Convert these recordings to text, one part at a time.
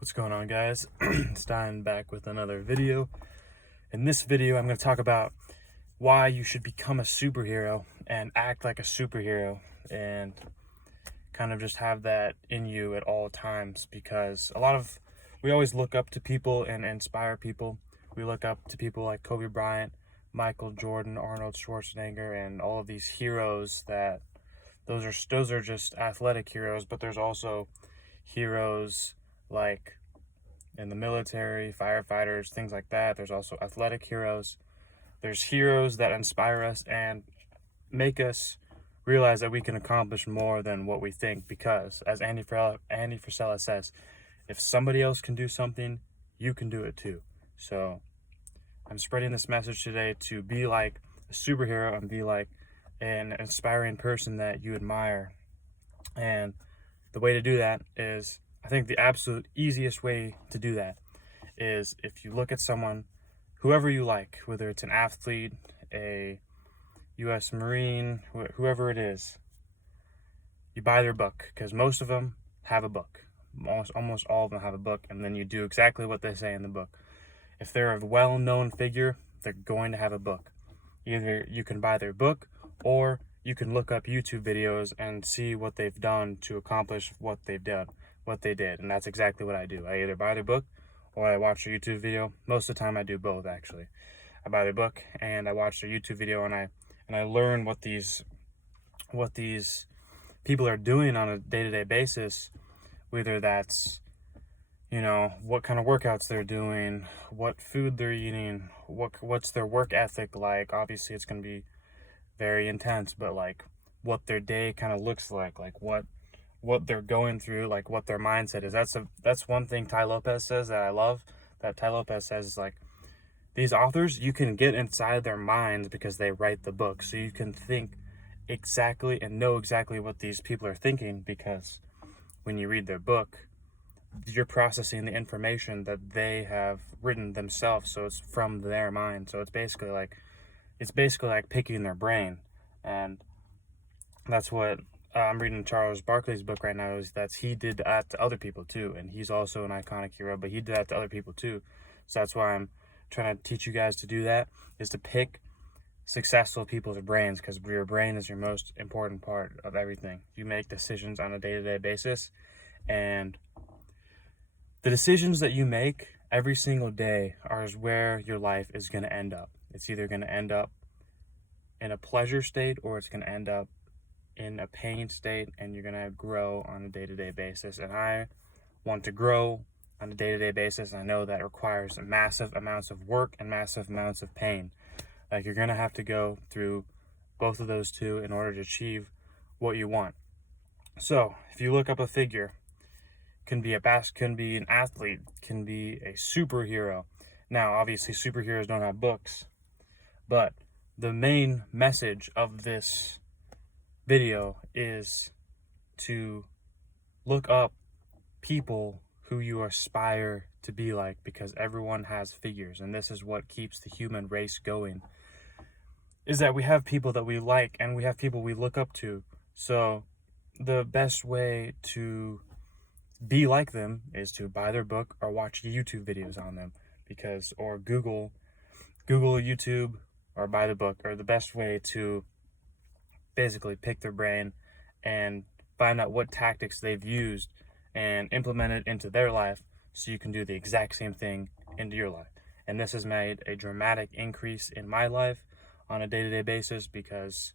What's going on, guys? Stein back with another video. In this video, I'm going to talk about why you should become a superhero and act like a superhero and kind of just have that in you at all times, because we always look up to people and inspire people. We look up to people like Kobe Bryant, Michael Jordan, Arnold Schwarzenegger, and all of these heroes that those are just athletic heroes, but there's also heroes like in the military, firefighters, things like that. There's also athletic heroes. There's heroes that inspire us and make us realize that we can accomplish more than what we think, because as Andy Frisella says, if somebody else can do something, you can do it too. So I'm spreading this message today to be like a superhero and be like an inspiring person that you admire. And the way to do that is, I think the absolute easiest way to do that is if you look at someone, whoever you like, whether it's an athlete, a U.S. Marine, whoever it is, you buy their book, because most of them have a book. Almost all of them have a book, and then you do exactly what they say in the book. If they're a well-known figure, they're going to have a book. Either you can buy their book, or you can look up YouTube videos and see what they've done to accomplish what they did. And that's exactly what I do. I either buy their book or I watch their YouTube video. Most of the time I do both, actually. I buy their book and I watch their YouTube video, and I learn what these people are doing on a day-to-day basis, whether that's, what kind of workouts they're doing, what food they're eating, what's their work ethic like. Obviously it's going to be very intense, but like what their day kind of looks like what they're going through, like what their mindset is. That's one thing Tai Lopez says that I love. That Tai Lopez says is like, these authors, you can get inside their minds because they write the book, so you can think exactly and know exactly what these people are thinking, because when you read their book, you're processing the information that they have written themselves, so it's from their mind. So it's basically like picking their brain. And that's what I'm reading Charles Barkley's book right now. He did that to other people too, and he's also an iconic hero, but he did that to other people too. So that's why I'm trying to teach you guys to do that, is to pick successful people's brains, because your brain is your most important part of everything. You make decisions on a day-to-day basis, and the decisions that you make every single day are where your life is going to end up. It's either going to end up in a pleasure state, or it's going to end up in a pain state, and you're going to grow on a day-to-day basis. And I want to grow on a day-to-day basis. I know that requires massive amounts of work and massive amounts of pain. Like, you're going to have to go through both of those two in order to achieve what you want. So if you look up a figure, can be an athlete, can be a superhero. Now, obviously, superheroes don't have books, but the main message of this video is to look up people who you aspire to be like, because everyone has figures, and this is what keeps the human race going, is that we have people that we like and we have people we look up to. So the best way to be like them is to buy their book or watch YouTube videos on them, or Google YouTube, or buy the book, or the best way to basically pick their brain and find out what tactics they've used and implement it into their life, so you can do the exact same thing into your life. And this has made a dramatic increase in my life on a day-to-day basis, because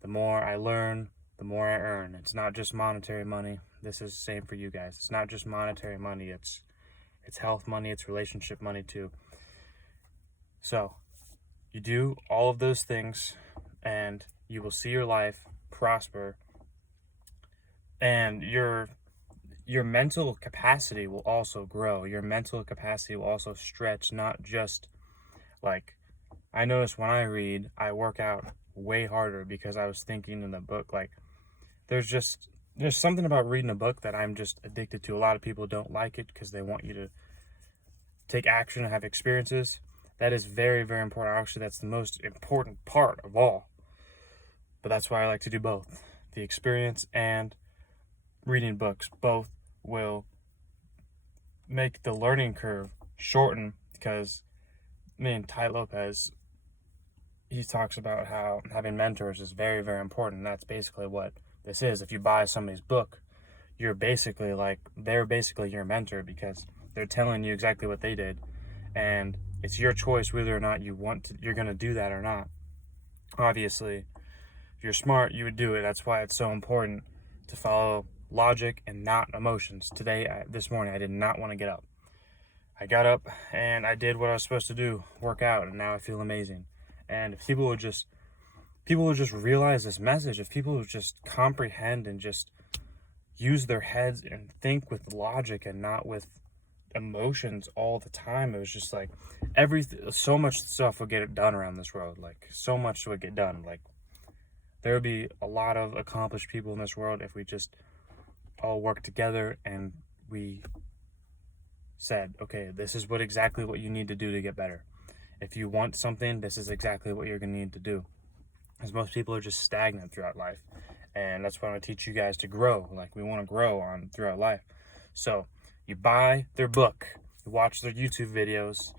the more I learn, the more I earn. It's not just monetary money. This is the same for you guys. It's not just monetary money. It's health money. It's relationship money too. So you do all of those things, and you will see your life prosper, and your mental capacity will also grow. Your mental capacity will also stretch, not just like, I notice when I read, I work out way harder, because I was thinking in the book, like, there's something about reading a book that I'm just addicted to. A lot of people don't like it because they want you to take action and have experiences. That is very, very important. Actually, that's the most important part of all. But that's why I like to do both. The experience and reading books, both will make the learning curve shorten, because me and Tai Lopez, he talks about how having mentors is very, very important. That's basically what this is. If you buy somebody's book, they're basically your mentor, because they're telling you exactly what they did, and it's your choice whether or not you're going to do that or not. Obviously, if you're smart, you would do it. That's why it's so important to follow logic and not emotions. This morning, I did not want to get up. I got up and I did what I was supposed to do, work out, and now I feel amazing. And if people would just realize this message, if people would just comprehend and just use their heads and think with logic and not with emotions all the time, it was just like so much stuff would get done around this world. Like, so much would get done. Like, there would be a lot of accomplished people in this world if we just all worked together and we said, okay, this is exactly what you need to do to get better. If you want something, this is exactly what you're going to need to do. Because most people are just stagnant throughout life. And that's why I want to teach you guys to grow. Like, we want to grow throughout life. So you buy their book, you watch their YouTube videos,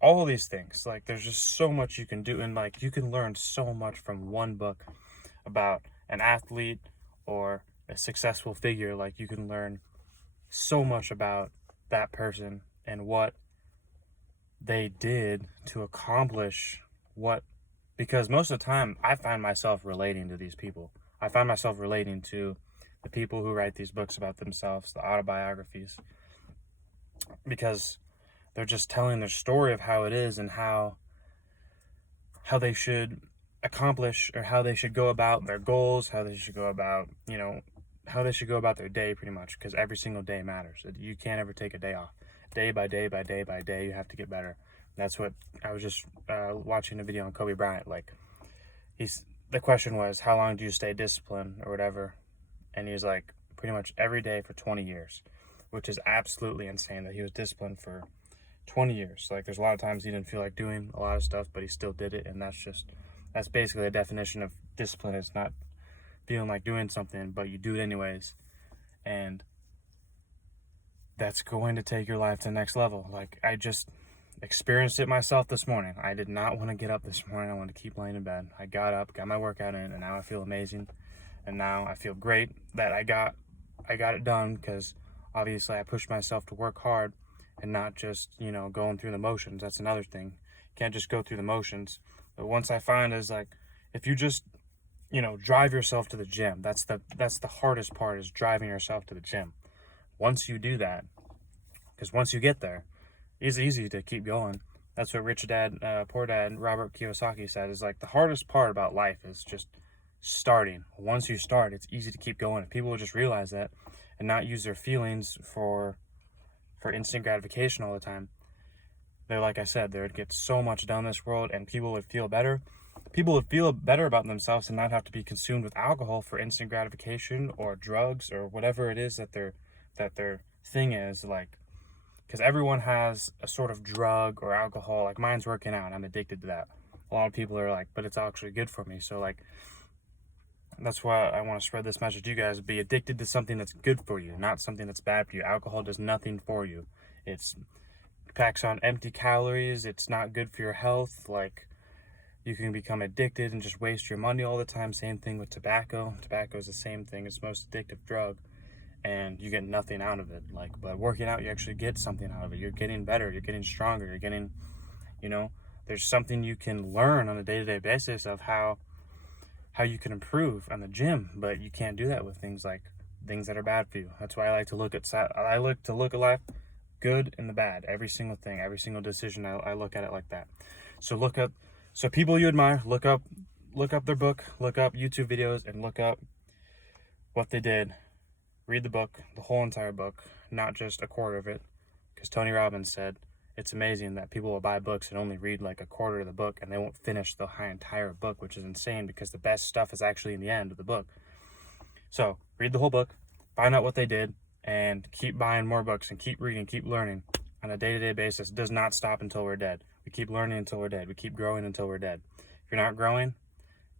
all these things. Like, there's just so much you can do. And like, you can learn so much from one book about an athlete or a successful figure. Like, you can learn so much about that person and what they did to accomplish because most of the time I find myself relating to these people. I find myself relating to the people who write these books about themselves, the autobiographies, because they're just telling their story of how it is and how they should accomplish, or how they should go about their goals, how they should go about, how they should go about their day, pretty much, because every single day matters. You can't ever take a day off. Day by day by day by day, you have to get better. That's what I was just watching a video on Kobe Bryant. Like, the question was, how long do you stay disciplined or whatever? And he was like, pretty much every day for 20 years, which is absolutely insane that he was disciplined for 20 years. Like, there's a lot of times he didn't feel like doing a lot of stuff, but he still did it. And that's basically the definition of discipline. It's not feeling like doing something, but you do it anyways. And that's going to take your life to the next level. Like, I just experienced it myself this morning. I did not want to get up this morning. I wanted to keep laying in bed. I got up, got my workout in, and now I feel amazing. And now I feel great that I got it done, because obviously I pushed myself to work hard and not just, going through the motions. That's another thing. You can't just go through the motions. But once I find is, like, if you just, drive yourself to the gym, that's the hardest part, is driving yourself to the gym. Once you do that, because once you get there, it's easy to keep going. That's what Rich Dad, Poor Dad, Robert Kiyosaki said, is like, the hardest part about life is just starting. Once you start, it's easy to keep going. If people will just realize that and not use their feelings for instant gratification all the time, like I said, they would get so much done in this world, and people would feel better. People would feel better about themselves and not have to be consumed with alcohol for instant gratification or drugs or whatever it is that their thing is. Like, because everyone has a sort of drug or alcohol. Like, mine's working out. I'm addicted to that. A lot of people are like, but it's actually good for me. So, like, that's why I want to spread this message to you guys. Be addicted to something that's good for you, not something that's bad for you. Alcohol does nothing for you. It packs on empty calories. It's not good for your health. Like, you can become addicted and just waste your money all the time. Same thing with tobacco. Tobacco is the same thing. It's the most addictive drug, and you get nothing out of it. Like, but working out, you actually get something out of it. You're getting better. You're getting stronger. You're getting, there's something you can learn on a day-to-day basis of how you can improve on the gym, but you can't do that with things that are bad for you. That's why I like to look at life good and the bad. Every single thing, every single decision, I look at it like that. So people you admire, look up their book, look up YouTube videos, and look up what they did. Read the book, the whole entire book, not just a quarter of it, because Tony Robbins said it's amazing that people will buy books and only read like a quarter of the book, and they won't finish the entire book, which is insane, because the best stuff is actually in the end of the book. So read the whole book, find out what they did, and keep buying more books and keep reading, keep learning on a day-to-day basis. It does not stop until we're dead. We keep learning until we're dead. We keep growing until we're dead. If you're not growing,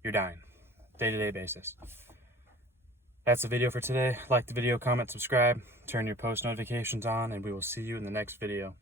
you're dying. Day-to-day basis. That's the video for today. Like the video, comment, subscribe, turn your post notifications on, and we will see you in the next video.